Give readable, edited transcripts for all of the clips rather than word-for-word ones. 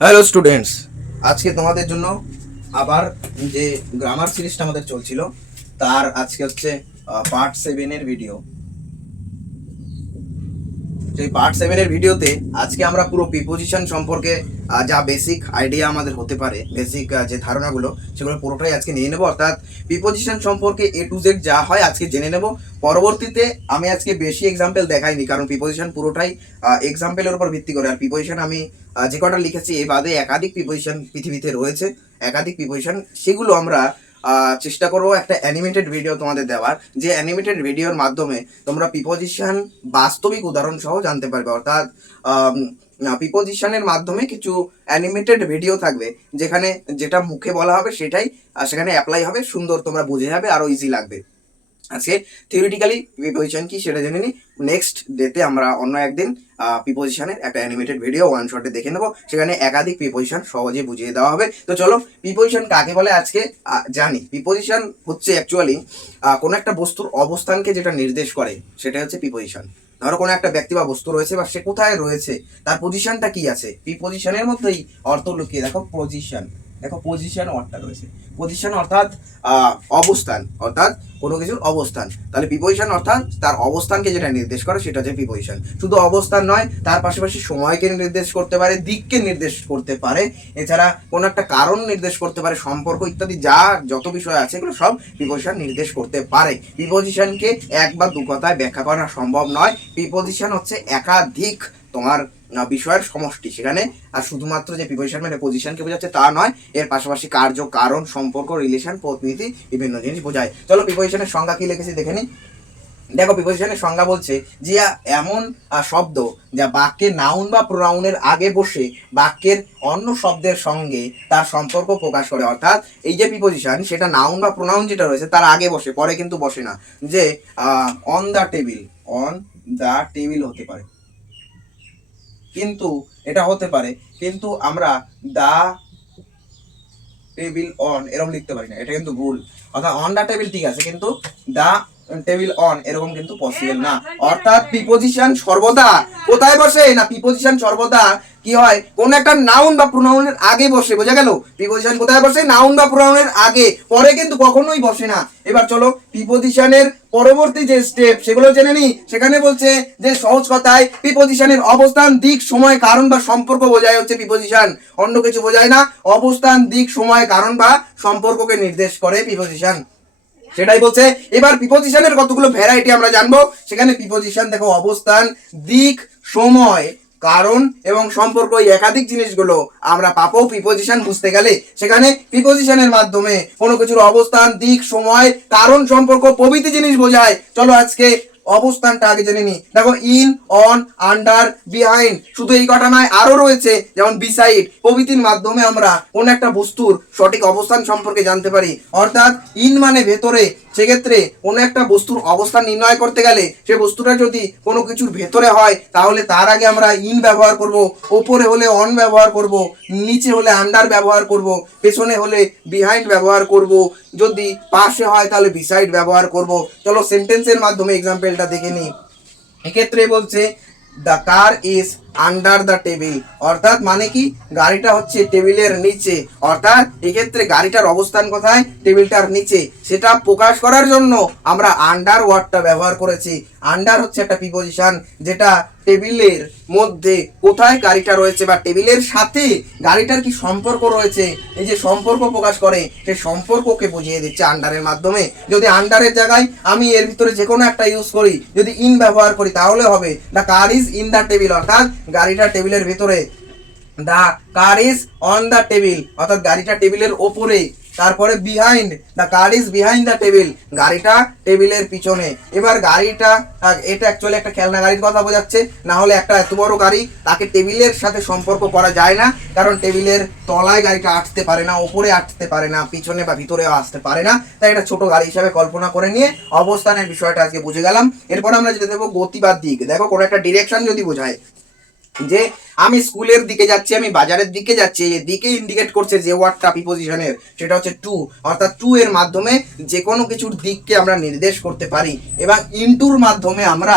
Hello students, আজকে তোমাদের জন্য আবার যে গ্রামার সিরিজটা আমাদের চলছিল তার আজকে হচ্ছে পার্ট 7 এর ভিডিও। সেই পার্ট 7 এর ভিডিওতে আজকে আমরা পুরো প্রিপোজিশন সম্পর্কে যা বেসিক আইডিয়া আমাদের হতে পারে, বেসিক যে ধারণাগুলো সেগুলো পুরোটাই আজকে নিয়ে নেব। অর্থাৎ প্রিপোজিশন সম্পর্কে এ টু জেড যা হয় আজকে জেনে নেব। পরবর্তীতে আমি আজকে বেশি এক্সাম্পল দেখাইনি, কারণ প্রিপোজিশন পুরোটাই এক্সাম্পলের উপর ভিত্তি করে। আর প্রিপোজিশন আমি যে কটা লিখেছি এ বাদে একাধিক প্রিপোজিশন পৃথিবীতে রয়েছে, একাধিক প্রিপোজিশন, সেগুলো আমরা চেষ্টা করবো একটা অ্যানিমেটেড ভিডিও তোমাদের দেওয়ার, যে অ্যানিমেটেড ভিডিওর মাধ্যমে তোমরা প্রিপোজিশন বাস্তবিক উদাহরণ সহ জানতে পারবে। অর্থাৎ প্রিপোজিশনের মাধ্যমে কিছু অ্যানিমেটেড ভিডিও থাকবে, যেখানে যেটা মুখে বলা হবে সেটাই সেখানে অ্যাপ্লাই হবে, সুন্দর তোমরা বুঝে যাবে, আরও ইজি লাগবে। আজকে থিওরিটিক্যালি প্রিপোজিশন কি সেটা জেনে নিই। নেক্সট ডেতে আমরা অন্য একদিন প্রিপোজিশনের একটা অ্যানিমেটেড ভিডিও ওয়ান শটে দেখে নেবো, সেখানে একাধিক প্রিপোজিশন সহজে বুঝিয়ে দেওয়া হবে। তো চলো, প্রিপোজিশন কাকে বলে আজকে জানি। প্রিপোজিশন হচ্ছে অ্যাকচুয়ালি কোনো একটা বস্তুর অবস্থানকে যেটা নির্দেশ করে সেটা হচ্ছে প্রিপোজিশন। ধরো কোনো একটা ব্যক্তি বা বস্তু রয়েছে, বা সে কোথায় রয়েছে, তার পজিশনটা কি আছে, প্রিপোজিশনের মধ্যেই অর্থ লুকিয়ে। দেখো পজিশন, দেখো পজিশন ওয়ার্ডটা রয়েছে। পজিশন অর্থাৎ অবস্থান, অর্থাৎ কোনো কিছুর অবস্থান। তাহলে প্রিপোজিশন অর্থাৎ তার অবস্থানকে যেটা নির্দেশ করে সেটা হচ্ছে প্রিপোজিশন। শুধু অবস্থান নয়, তার পাশাপাশি সময়কে নির্দেশ করতে পারে, দিককে নির্দেশ করতে পারে, এছাড়া কোনো একটা কারণ নির্দেশ করতে পারে, সম্পর্ক ইত্যাদি যা যত বিষয় আছে এগুলো সব প্রিপোজিশন নির্দেশ করতে পারে। প্রিপোজিশনকে এক বা দু কথায় ব্যাখ্যা করা সম্ভব নয়। প্রিপোজিশন হচ্ছে একাধিক তোমার বিষয়ের সমষ্টি। সেখানে আর শুধুমাত্র যে প্রিপোজিশন মানে পজিশনকে বোঝাচ্ছে তা নয়, এর পাশাপাশি কার্য, কারণ, সম্পর্ক, রিলেশন প্রভৃতি বিভিন্ন জিনিস বোঝায়। চলো প্রিপোজিশনের সংজ্ঞা কি লিখেছি দেখে নিই। দেখো প্রিপোজিশনের সংজ্ঞা বলছে যে এমন শব্দ যা বাক্যে নাউন বা প্রোনাউনের আগে বসে বাক্যের অন্য শব্দের সঙ্গে তার সম্পর্ক প্রকাশ করে। অর্থাৎ এই যে প্রিপোজিশন সেটা নাউন বা প্রোনাউন যেটা রয়েছে তার আগে বসে, পরে কিন্তু বসে না। যে on the table, on the table হতে পারে, কিন্তু এটা হতে পারে, কিন্তু আমরা দা টেবিল অন এরকম লিখতে পারি না, এটা কিন্তু ভুল। অর্থাৎ অন দা টেবিল ঠিক আছে, কিন্তু দা টেবিল অন এরকম কিন্তু পসিবল না। অর্থাৎ প্রিপোজিশন সর্বদা কোথায় বসে না, প্রিপোজিশন সর্বদা কি হয়, কোন একটা নাউন বা প্রোনাউনের আগে বসে। বোঝা গেল? প্রিপোজিশন কোথায় বসে? নাউন বা প্রোনাউনের আগে, পরে কিন্তু কখনোই বসে না। এবার চলো প্রিপোজিশনের পরবর্তী যে স্টেপ সেগুলো জেনে নি। সেখানে বলছে যে সহজ কথায় প্রিপোজিশনের অবস্থান, দিক, সময়, কারণ বা সম্পর্ক বোঝায় হচ্ছে প্রিপোজিশন, অন্য কিছু বোঝায় না। অবস্থান, দিক, সময়, কারণ বা সম্পর্ককে নির্দেশ করে প্রিপোজিশন, সেটাই বলছে। এবার প্রিপোজিশনের কতগুলো ভ্যারাইটি আমরা জানবো। সেখানে প্রিপোজিশন দেখো অবস্থান, দিক, সময়, কারণ এবং সম্পর্ক, এই একাধিক জিনিসগুলো আমরা পাবো প্রিপোজিশন বুঝতে গেলে। সেখানে প্রিপোজিশনের মাধ্যমে কোনো কিছুর অবস্থান, দিক, সময়, কারণ, সম্পর্ক প্রভৃতি জিনিস বোঝায়। চলো আজকে অবস্থানটা আগে জেনে নি। দেখো ইন, অন, আন্ডার, বিহাইন্ড, শুধু এই কটা নয়, আরো রয়েছে যেমন বিসাইড প্রভৃতির মাধ্যমে আমরা কোন একটা বস্তুর সঠিক অবস্থান সম্পর্কে জানতে পারি। অর্থাৎ ইন মানে ভেতরে, সেক্ষেত্রে কোনো একটা বস্তুর অবস্থান নির্ণয় করতে গেলে সে বস্তুটা যদি কোনো কিছুর ভেতরে হয় তাহলে তার আগে আমরা ইন ব্যবহার করব, ওপরে হলে অন ব্যবহার করব, নিচে হলে আন্ডার ব্যবহার করব, পেছনে হলে বিহাইন্ড ব্যবহার করব, যদি পাশে হয় তাহলে বিসাইড ব্যবহার করব। চলো সেন্টেন্সের মাধ্যমে এক্সাম্পলটা দেখে নিই। এক্ষেত্রে বলছে the car is under the table, অর্থাৎ মানে কি, গাড়িটা হচ্ছে টেবিলের নিচে। অর্থাৎ এক্ষেত্রে গাড়িটার অবস্থান কোথায়, টেবিলটার নিচে, সেটা প্রকাশ করার জন্য আমরা আন্ডার ওয়ার্ডটা ব্যবহার করেছি। আন্ডার হচ্ছে একটা প্রিপোজিশন যেটা টেবিলের মধ্যে কোথায় গাড়িটা রয়েছে বা টেবিলের সাথে গাড়িটার কি সম্পর্ক রয়েছে, এই যে সম্পর্ক প্রকাশ করে সেই সম্পর্ককে বুঝিয়ে দিচ্ছে আন্ডারের মাধ্যমে। যদি আন্ডারের জায়গায় আমি এর ভিতরে যে কোনো একটা ইউজ করি, যদি ইন ব্যবহার করি তাহলে হবে the car is in the table, অর্থাৎ গাড়িটা টেবিলের ভিতরে। The car is on the table, অর্থাৎ গাড়িটা টেবিলের ওপরে। তারপরে behind, the car is behind the table, গাড়িটা টেবিলের পিছনে। এবার গাড়িটা, এটা অ্যাকচুয়ালি একটা খেলনা গাড়ির কথা বোঝাচ্ছে, না হলে একটা এত বড় গাড়ি তাকে টেবিলের সাথে সম্পর্ক করা যায় না, কারণ টেবিলের তলায় গাড়িটা আটতে পারে না, ওপরে আটতে পারে না, পিছনে বা ভিতরেও আসতে পারে না, তাই এটা ছোট গাড়ি হিসাবে কল্পনা করে নিয়ে অবস্থানের বিষয়টা আজকে বুঝে গেলাম। এরপর আমরা যেটা দেবো গতি বা দিক। দেখো কোনো একটা ডিরেকশন যদি বোঝায়, যে আমি স্কুলের দিকে যাচ্ছি, আমি বাজারের দিকে যাচ্ছি, এই দিকে ইন্ডিকেট করছে যে ওয়ার্ডটা প্রিপোজিশনের, সেটা হচ্ছে টু। অর্থাৎ টু এর মাধ্যমে যে কোনো কিছুর দিককে আমরা নির্দেশ করতে পারি। এবং ইনটুর মাধ্যমে আমরা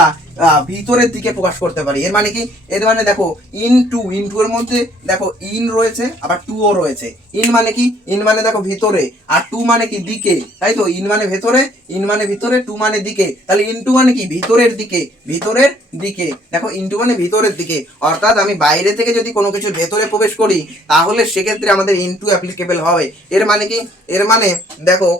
ভিতরের দিকে প্রকাশ করতে পারি। এর মানে কি, এর মানে দেখো ইনটু এর মধ্যে দেখো ইন রয়েছে আবার টু ও রয়েছে। ইন মানে কি, ইন মানে দেখো ভিতরে, আর টু মানে কি দিকে, তাই তো। ইন মানে ভেতরে, ইন মানে ভিতরে, টু মানে দিকে, তাহলে ইনটু মানে কি ভিতরের দিকে, ভিতরের দিকে। দেখো ইনটু মানে ভিতরের দিকে, অর্থাৎ আমি বাইরে থেকে যদি কোনো কিছুর ভেতরে প্রবেশ করি তাহলে সেক্ষেত্রে আমাদের ইনটু অ্যাপ্লিকেবল হবে। এর মানে কি, এর মানে দেখো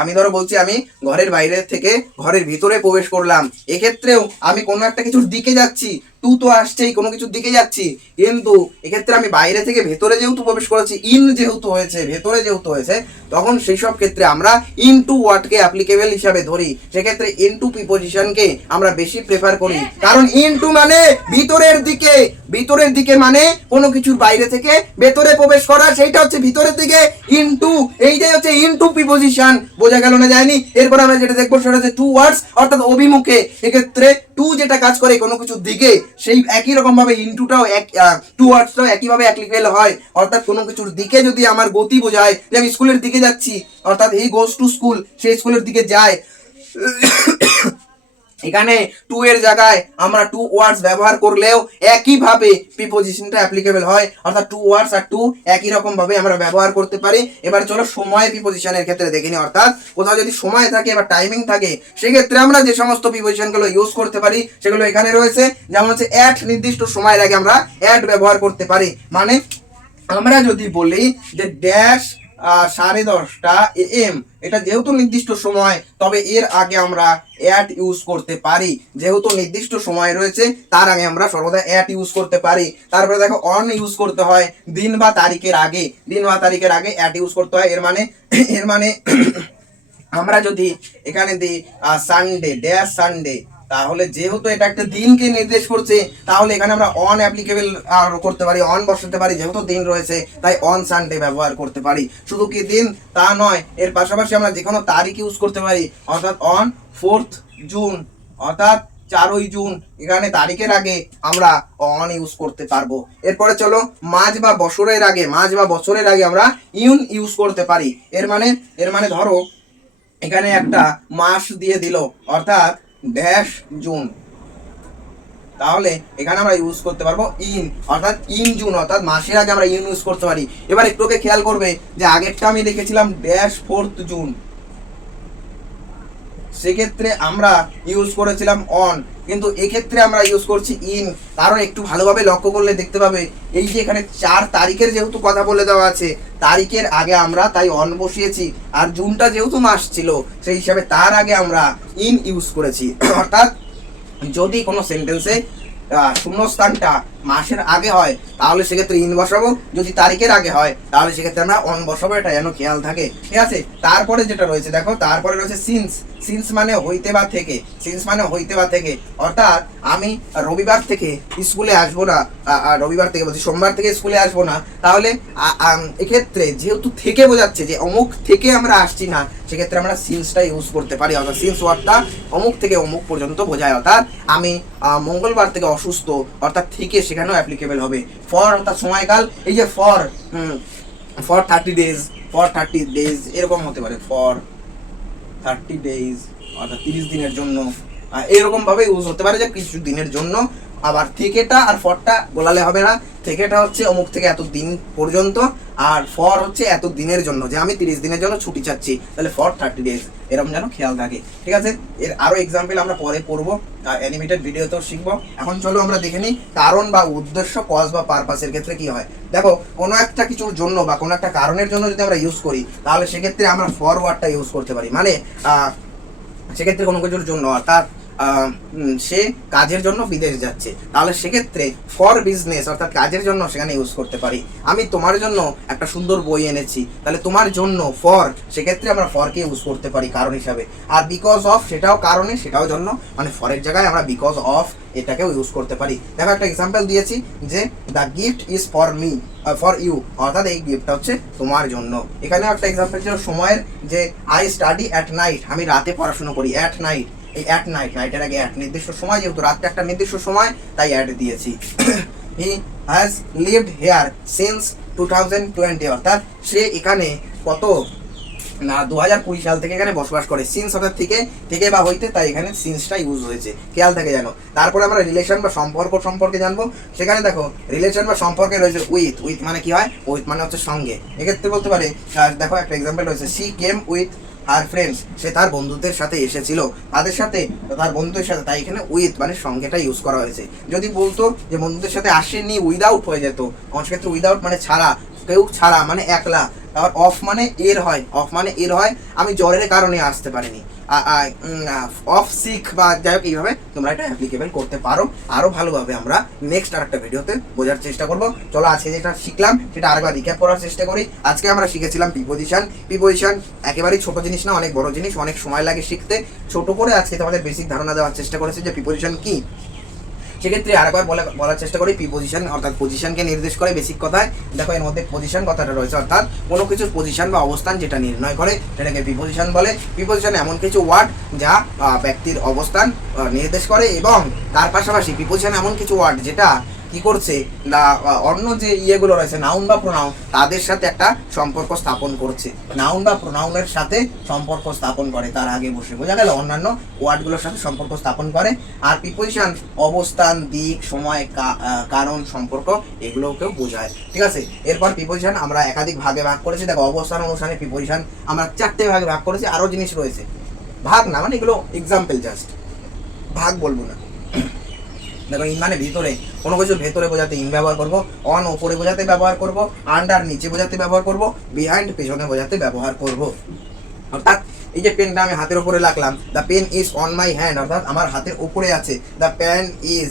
আমি ধরো বলছি আমি ঘরের বাইরে থেকে ঘরের ভিতরে প্রবেশ করলাম, এক্ষেত্রেও আমি কোনো একটা কিছুর দিকে যাচ্ছি, টু তো আসছেই, কোনো কিছুর দিকে যাচ্ছি, কিন্তু এক্ষেত্রে আমি বাইরে থেকে ভেতরে যেহেতু প্রবেশ করেছি, ইন যেহেতু হয়েছে, ভেতরে যেহেতু হয়েছে, তখন সেই সব ক্ষেত্রে আমরা ইনটু ওয়ার্ডকে অ্যাপ্লিকেবল হিসাবে ধরি। সেক্ষেত্রে ইনটু প্রিপোজিশনকে আমরা বেশি প্রেফার করি, কারণ ইনটু মানে ভিতরের দিকে, ভিতরের দিকে মানে কোনো কিছুর বাইরে থেকে ভেতরে প্রবেশ করা, সেইটা হচ্ছে ভিতরের দিকে। ইনটু, এইটাই হচ্ছে ইনটু প্রিপোজিশন। বোঝা গেল না যায়নি? এরপর আমরা যেটা দেখবো সেটা হচ্ছে টু ওয়ার্ডস, অর্থাৎ অভিমুখে। এক্ষেত্রে টু যেটা কাজ করে কোনো কিছুর দিকে, সেই একই রকম ভাবে ইনটুটাও টু ওয়ার্ডসটাও একইভাবে অ্যাপ্লিকেবল হয়। অর্থাৎ কোনো কিছুর দিকে যদি আমার গতি বোঝায়, যে আমি স্কুলের দিকে যাচ্ছি, অর্থাৎ হি গোজ টু স্কুল, সে স্কুলের দিকে যায়, এখানে টু এর জায়গায় আমরা টু ওয়ার্ডস ব্যবহার করলেও একইভাবে প্রিপোজিশনটা অ্যাপ্লিকেবল হয়। অর্থাৎ টু ওয়ার্ডস আর টু একই রকম ভাবে আমরা ব্যবহার করতে পারি। এবার চলো সময় প্রিপোজিশনের ক্ষেত্রে দেখিনি, অর্থাৎ কোথাও যদি সময় থাকে বা টাইমিং থাকে, সেক্ষেত্রে আমরা যে সমস্ত প্রিপোজিশনগুলো ইউজ করতে পারি সেগুলো এখানে রয়েছে। যেমন হচ্ছে অ্যাট, নির্দিষ্ট সময়ের আগে আমরা অ্যাট ব্যবহার করতে পারি। মানে আমরা যদি বলি যে ড্যাশ 10:30 AM, এটা যেহেতু নির্দিষ্ট সময়, তবে এর আগে আমরা অ্যাট ইউজ করতে পারি। যেহেতু নির্দিষ্ট সময় রয়েছে, তার আগে আমরা সর্বদা অ্যাট ইউজ করতে পারি। তারপরে দেখো অন ইউজ করতে হয় দিন বা তারিখের আগে, দিন বা তারিখের আগে অ্যাট ইউজ করতে হয়। এর মানে আমরা যদি এখানে দিই সানডে, ড্যাশ সানডে, তাহলে যেহেতু এটা একটা দিনকে নির্দেশ করছে, তাহলে এখানে আমরা অন অ্যাপ্লিকেবল করতে পারি, অন বসাতে পারি, যেহেতু দিন রয়েছে তাই অন সানডে ব্যবহার করতে পারি। শুধু কি দিন তা নয়, এর পাশাপাশি আমরা যে কোনো তারিখ ইউজ করতে পারি, অর্থাৎ অন 4th জুন, অর্থাৎ 4ই জুন, এখানে তারিখের আগে আমরা অন ইউজ করতে পারবো। এরপরে চলো মাস বা বছরের আগে, মাস বা বছরের আগে আমরা ইউন ইউজ করতে পারি। এর মানে ধরো এখানে একটা মাস দিয়ে দিল, অর্থাৎ ড্যাশ জুন, তাহলে এখানে আমরা ইউজ করতে পারবো ইন, অর্থাৎ ইন জুন, অর্থাৎ মাসের আগে আমরা ইউজ করতে পারি। এবার একটুকে খেয়াল করবে যে আগেরটা আমি লিখেছিলাম ড্যাশ 4th জুন, সেক্ষেত্রে আমরা ইউজ করেছিলাম অন, কিন্তু এক্ষেত্রে আমরা ইউজ করছি ইন। কারণ একটু ভালোভাবে লক্ষ্য করলে দেখতে পাবে, এই যে এখানে 4 তারিখের যেহেতু কথা বলে দেওয়া আছে, তারিখের আগে আমরা তাই অন বসিয়েছি, আর জুনটা যেহেতু মাস ছিল সেই হিসাবে তার আগে আমরা ইন ইউজ করেছি। অর্থাৎ যদি কোনো সেন্টেন্সে শূন্যস্থানটা মাসের আগে হয় তাহলে সেক্ষেত্রে ইন বসাবো, যদি তারিখের আগে হয় তাহলে সেক্ষেত্রে আমরা অন বসাবো, এটা যেন খেয়াল থাকে, ঠিক আছে। তারপরে যেটা রয়েছে দেখো, তারপরে রয়েছে সিন্স। সিন্স মানে হইতে বা থেকে, সিন্স মানে হইতে বা থেকে, অর্থাৎ আমি রবিবার থেকে স্কুলে আসবো না, রবিবার থেকে বলছি সোমবার থেকে স্কুলে আসবো না, তাহলে এক্ষেত্রে যেহেতু থেকে বোঝাচ্ছে যে অমুক থেকে আমরা আসছি না, সেক্ষেত্রে আমরা সিন্সটা ইউজ করতে পারি। অর্থাৎ সিন্স ওয়ার্ডটা অমুক থেকে অমুক পর্যন্ত বোঝায়, অর্থাৎ আমি মঙ্গলবার থেকে অসুস্থ, অর্থাৎ থেকে সেখানেও অ্যাপ্লিকেবল হবে। ফর অর্থাৎ সময়কাল, এই যে ফর 30 ডেজ, ফর 30 ডেজ এরকম হতে পারে, ফর 30 ডেজ অর্থাৎ 30 দিনের জন্য, এরকম ভাবে ইউজ হতে পারে যে কিছু দিনের জন্য। আবার থেকেটা আর ফরটা বলালে হবে না, থেকেটা হচ্ছে অমুক থেকে এত দিন পর্যন্ত, আর ফর হচ্ছে এত দিনের জন্য, যে আমি 30 দিনের জন্য ছুটি চাচ্ছি, তাহলে ফর 30 ডেজ, এরকম যেন খেয়াল থাকে, ঠিক আছে। এর আরো এক্সাম্পল আমরা পরে পড়বো, অ্যানিমেটেড ভিডিওতেও শিখবো। এখন চলো আমরা দেখে নিই কারণ বা উদ্দেশ্য, কজ বা পারপাসের ক্ষেত্রে কি হয়। দেখো কোনো একটা কিছুর জন্য বা কোনো একটা কারণের জন্য যদি আমরা ইউজ করি, তাহলে সেক্ষেত্রে আমরা ফর ওয়ার্ডটা ইউজ করতে পারি। মানে সেক্ষেত্রে কোনো কিছুর জন্য, অর্থাৎ সে কাজের জন্য বিদেশ যাচ্ছে, তাহলে সেক্ষেত্রে ফর বিজনেস অর্থাৎ কাজের জন্য সেখানে ইউজ করতে পারি। আমি তোমার জন্য একটা সুন্দর বই এনেছি, তাহলে তোমার জন্য ফর, সেক্ষেত্রে আমরা ফরকে ইউজ করতে পারি কারণ হিসাবে। আর বিকজ অফ, সেটাও কারণে, সেটাও জন্য, মানে ফরের জায়গায় আমরা বিকজ অফ এটাকেও ইউজ করতে পারি। দেখো একটা এক্সাম্পল দিয়েছি যে the gift is for me, for you, অর্থাৎ এই গিফটটা হচ্ছে তোমার জন্য। এখানে একটা এক্সাম্পল ছিল সময়ের, যে আই স্টাডি অ্যাট নাইট, আমি রাতে পড়াশোনা করি, অ্যাট নাইট, এই অ্যাট নাইট, নাইটের আগে অ্যাট, নির্দিষ্ট সময়, যেহেতু রাতটা একটা নির্দিষ্ট সময় তাই অ্যাড দিয়েছি। He has lived here since 2020, অর্থাৎ সে এখানে কত না 2020 সাল থেকে এখানে বসবাস করে, সিন্স অর্থাৎ থেকে বা হইতে, তাই এখানে সিন্সটা ইউজ হয়েছে, খেয়াল থাকে জানো। তারপরে আমরা রিলেশন বা সম্পর্কে জানবো। সেখানে দেখো রিলেশন বা সম্পর্কে রয়েছে উইথ মানে কি হয়, উইথ মানে হচ্ছে সঙ্গে। এক্ষেত্রে বলতে পারে দেখো একটা এক্সাম্পল রয়েছে, she came with her friends, সে তার বন্ধুদের সাথে এসেছিল, তাদের সাথে, তার বন্ধুদের সাথে, তাই এখানে উইথ মানে সঙ্গেটা ইউজ করা হয়েছে। যদি বলতো যে বন্ধুদের সাথে আসেনি, উইদাউট হয়ে যেত। অনেক ক্ষেত্রে উইদাউট মানে ছাড়া, কেউ ছাড়া মানে একলা। আবার অফ মানে এর হয়, আমি জ্বরের কারণে আসতে পারিনি। অফ সিক বা যাই হোক, এইভাবে তোমরা এটা অ্যাপ্লিকেবল করতে পারো। আরো ভালোভাবে আমরা নেক্সট আরেকটা ভিডিওতে বোঝার চেষ্টা করবো। চলো আজকে যেটা শিখলাম সেটা আরেকবার রিক্যাপ করার চেষ্টা করি। আজকে আমরা শিখেছিলাম প্রিপোজিশন একেবারেই ছোট জিনিস না, অনেক বড় জিনিস, অনেক সময় লাগে শিখতে। ছোট করে আজকে তোমাদের বেসিক ধারণা দেওয়ার চেষ্টা করেছি যে প্রিপোজিশন কি। সেক্ষেত্রে আরেকবার বলার চেষ্টা করি, প্রিপোজিশন অর্থাৎ পজিশনকে নির্দেশ করে। বেসিক কথায় দেখো এর মধ্যে পজিশন কথাটা রয়েছে, অর্থাৎ কোনো কিছুর পজিশন বা অবস্থান যেটা নির্ণয় করে সেটাকে প্রিপোজিশন বলে। প্রিপোজিশন এমন কিছু ওয়ার্ড যা ব্যক্তির অবস্থান নির্দেশ করে, এবং তার পাশাপাশি প্রিপোজিশন এমন কিছু ওয়ার্ড যেটা কি করছে না, অন্য যে ইয়েগুলো রয়েছে নাউন বা প্রোনাউন, তাদের সাথে একটা সম্পর্ক স্থাপন করছে। নাউন বা প্রোনাউনের সাথে সম্পর্ক স্থাপন করে, তার আগে বসে, বোঝা গেল, অন্যান্য ওয়ার্ডগুলোর সাথে সম্পর্ক স্থাপন করে। আর প্রিপোজিশন অবস্থান, দিক, সময়, কারণ, সম্পর্ক এগুলোকেও বোঝায়, ঠিক আছে। এরপর প্রিপোজিশন আমরা একাধিক ভাগে ভাগ করেছি। দেখো অবস্থান অনুসারে প্রিপোজিশন আমরা 4টে ভাগে ভাগ করেছি। আরও জিনিস রয়েছে, ভাগ না মানে এগুলো এক্সাম্পল, জাস্ট ভাগ বলবো না। দেখো ইন মানে ভিতরে, কোনো কিছুর ভেতরে বোঝাতে ইন ব্যবহার করব, অন ওপরে বোঝাতে ব্যবহার করব, আন্ডার নিচে বোঝাতে ব্যবহার করব, বিহাইন্ড পেছনে বোঝাতে ব্যবহার করব। অর্থাৎ এই যে পেনটা আমি হাতের উপরে রাখলাম, the pen is on my hand, অর্থাৎ আমার হাতের উপরে আছে। The pen is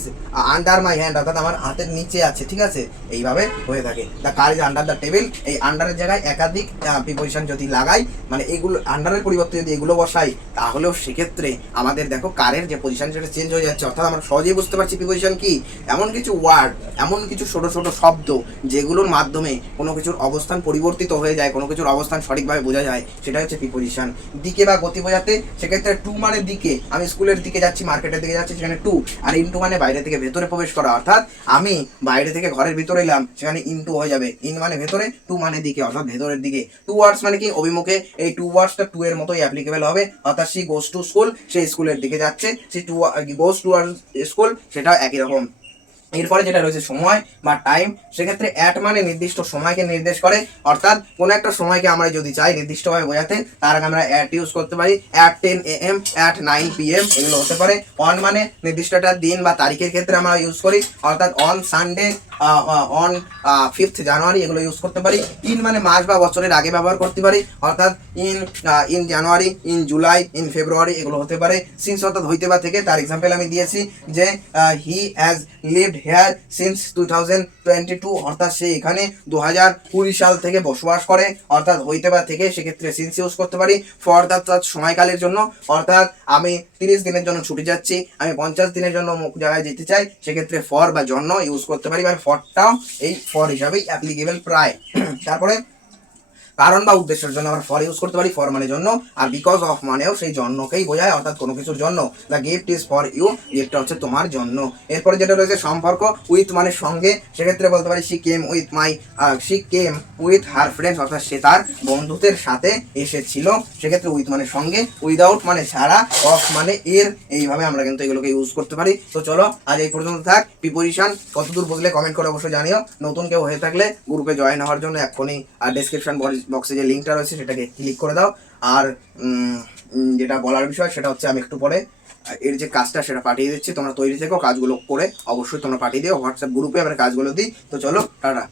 under my hand, অর্থাৎ আমার হাতের নিচে আছে, ঠিক আছে, এইভাবে হয়ে থাকে। The car is under the table, এই আন্ডারের জায়গায় একাধিক প্রিপোজিশন যদি লাগাই, মানে এইগুলো আন্ডারের পরিবর্তে যদি এগুলো বসাই, তাহলেও সেক্ষেত্রে আমাদের দেখো কারের যে পজিশন সেটা চেঞ্জ হয়ে যাচ্ছে। অর্থাৎ আমরা সহজেই বুঝতে পারছি প্রিপোজিশন কি। এমন কিছু ওয়ার্ড, এমন কিছু ছোট ছোট শব্দ যেগুলোর মাধ্যমে কোনো কিছুর অবস্থান পরিবর্তিত হয়ে যায়, কোনো কিছুর অবস্থান সঠিকভাবে বোঝা যায়, সেটা হচ্ছে প্রিপোজিশন। দিকে বা গতি বোঝাতে, সেক্ষেত্রে টু মানে দিকে, আমি স্কুলের দিকে যাচ্ছি, মার্কেটের দিকে যাচ্ছি, সেখানে টু। আর ইনটু মানে বাইরে থেকে ভেতরে প্রবেশ করা, অর্থাৎ আমি বাইরে থেকে ঘরের ভিতরে এলাম, সেখানে ইনটু হয়ে যাবে। ইন মানে ভেতরে, টু মানে দিকে, অর্থাৎ ভেতরের দিকে। টু ওয়ার্ডস মানে কি, অভিমুখে। এই টু ওয়ার্ডসটা টু এর মতোই অ্যাপ্লিকেবল হবে, অর্থাৎ সি গোস টু স্কুল, সে স্কুলের দিকে যাচ্ছে, সে টু গোস টু স্কুল, সেটা একই রকম। এরপরে যেটা রয়েছে সময় বা টাইম, সেক্ষেত্রে অ্যাট মানে নির্দিষ্ট সময়কে নির্দেশ করে, অর্থাৎ কোনো একটা সময়কে আমরা যদি চাই নির্দিষ্টভাবে বোঝাতে, তার আগে আমরা অ্যাট ইউজ করতে পারি। অ্যাট 10 AM, অ্যাট 9 PM এগুলো হতে পারে। অন মানে নির্দিষ্ট একটা দিন বা তারিখের ক্ষেত্রে আমরা ইউজ করি, অর্থাৎ অন সানডে, অন 5th জানুয়ারি এগুলো ইউজ করতে পারি। ইন মানে মাস বা বছরের আগে ব্যবহার করতে পারি, অর্থাৎ in January, in July, in February এগুলো হতে পারে। সিন্স অর্থাৎ হইতে বা থেকে, তার এক্সাম্পল আমি দিয়েছি যে he has lived here since 2022, অর্থাৎ সে এখানে 2020 সাল থেকে বসবাস করে, অর্থাৎ হইতে বা থেকে, সেক্ষেত্রে সিন্স ইউজ করতে পারি। ফর দ্য সময়কালের জন্য, অর্থাৎ আমি 30 দিনের জন্য ছুটি যাচ্ছি, আমি 50 দিনের জন্য অমুক জায়গায় যেতে চাই, সেক্ষেত্রে ফর বা জন্য ইউজ করতে পারি, মানে ফরটাও এই ফর হিসাবেই অ্যাপ্লিকেবল প্রায়। তারপরে কারণ বা উদ্দেশ্যের জন্য আমরা ফর ইউজ করতে পারি, ফর মানে জন্য। আর বিকজ অফ মানেও সেই জন্যকেই বোঝায়, অর্থাৎ কোনো কিছুর জন্য। The gift is for you, গিফটটা হচ্ছে তোমার জন্য। এরপরে যেটা রয়েছে সম্পর্ক, উইথ মানে সঙ্গে, সেক্ষেত্রে বলতে পারি she came with her friends, অর্থাৎ সে তার বন্ধুদের সাথে এসেছিল, সেক্ষেত্রে উইথ মানে সঙ্গে, উইদাউট মানে ছাড়া, অফ মানে এর, এইভাবে আমরা কিন্তু এগুলোকে ইউজ করতে পারি। তো চলো আজ এই পর্যন্ত থাক। প্রিপোজিশন কতদূর বুঝলে কমেন্ট করে অবশ্যই জানিও। নতুন কেউ হয়ে থাকলে গ্রুপে জয়েন হওয়ার জন্য এক্ষুনি ডেসক্রিপশন বক্সে যে লিঙ্কটা রয়েছে সেটাকে ক্লিক করে দাও। আর যেটা বলার বিষয় সেটা হচ্ছে, আমি একটু পরে এর যে কাজটা সেটা পাঠিয়ে দিচ্ছি, তোমরা তৈরি থেকো, কাজগুলো করে অবশ্যই তোমরা পাঠিয়ে দিও হোয়াটসঅ্যাপ গ্রুপে, আমরা কাজগুলো দিই। তো চলো টাটা।